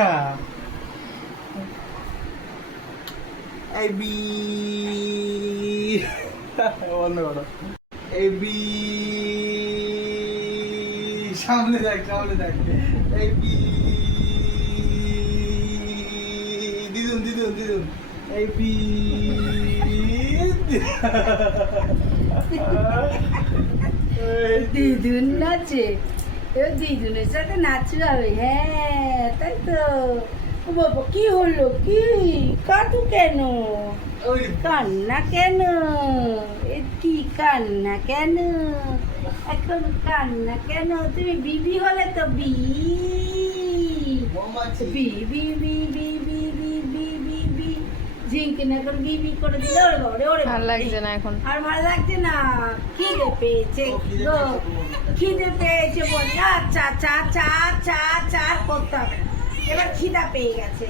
আচ্ছা এই বি বন্ধ করো এই বি সামনে দেখ এই বি দিদুন এই বি দিদুন নাচে দিদুনের সাথে নাচতে হবে। হ্যাঁ তাই তো। ও বাবা কি হলো, কি কাটু কেন, কান্না কেন, এ কি কান্না কেন, এখন কান্না কেন? তুমি বিবি হলে তো বি বি বি বি বি বি বি বি বি বি ঝিঙ্কি না করে বিবি করে দিলে ওরে বাবা রে, ওরে ভালো বাবা রে। লাগছে না এখন। আর ভালো লাগছে না, খিদে পেয়েছে গো, খিদে পেয়েছে বলি আচ্ছা চা চা চা চা করতে হবে। এবার খিদা পেয়ে গেছে।